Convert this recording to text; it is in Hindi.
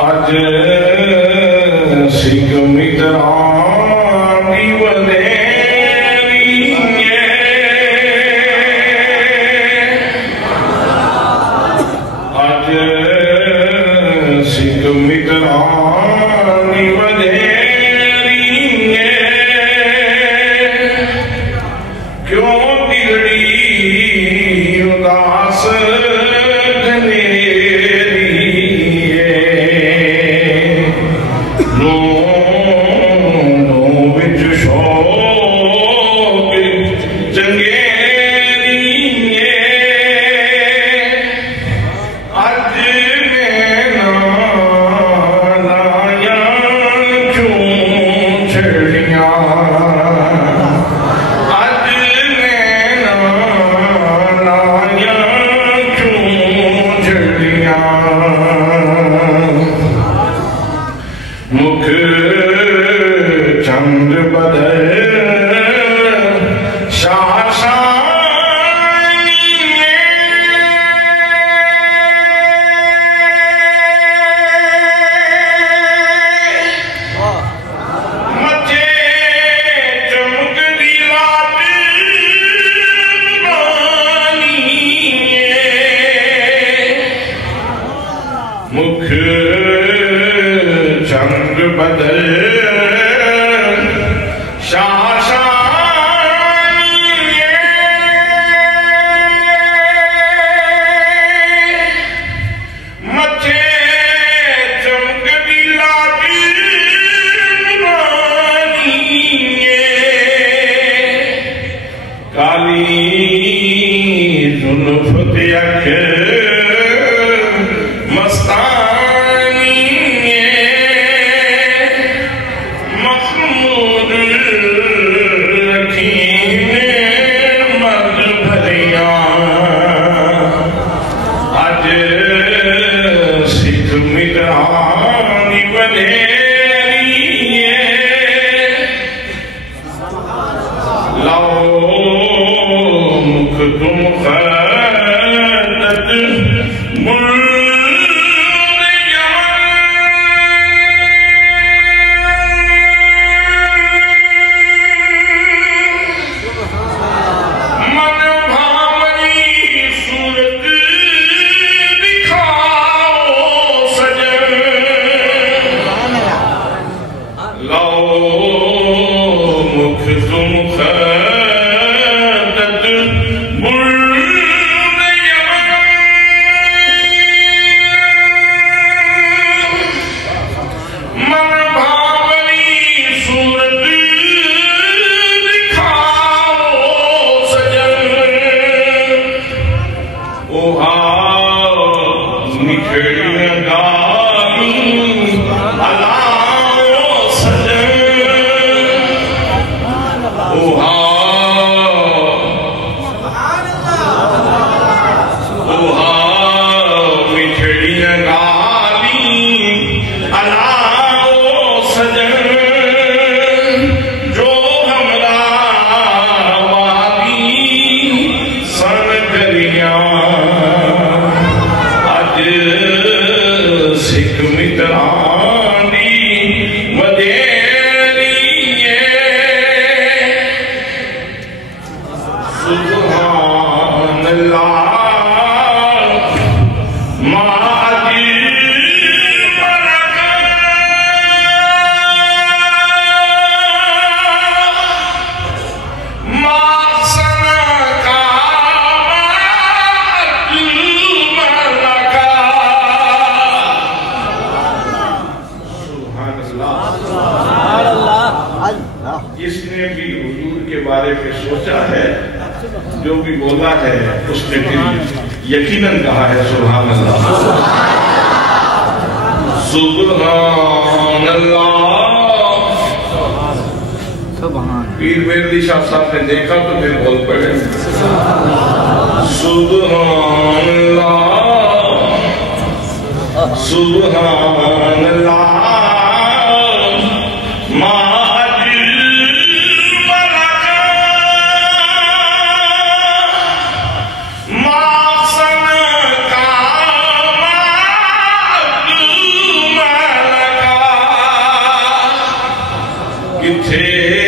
अज सिख मित्रां दी वधेरी अज सिख मित्रां दी वधेरी क्यों बिगड़ी उदास मुख चंद्र बदल मुख चंद्र बदल मचे चमकदी लाट काली जुल्फ ते अख तुम खरत मन भावनी सूरत दिखाओ सजन लाओ मुख तुम जिसने भी हुजूर के बारे में सोचा है, जो भी बोला है, उसने फिर यकीनन कहा है सुभान अल्लाह। सुभान अल्लाह। पीर मेहदी शाह साहब ने देखा तो फिर बोल पड़े सुभान अल्लाह सुभान अल्लाह। थे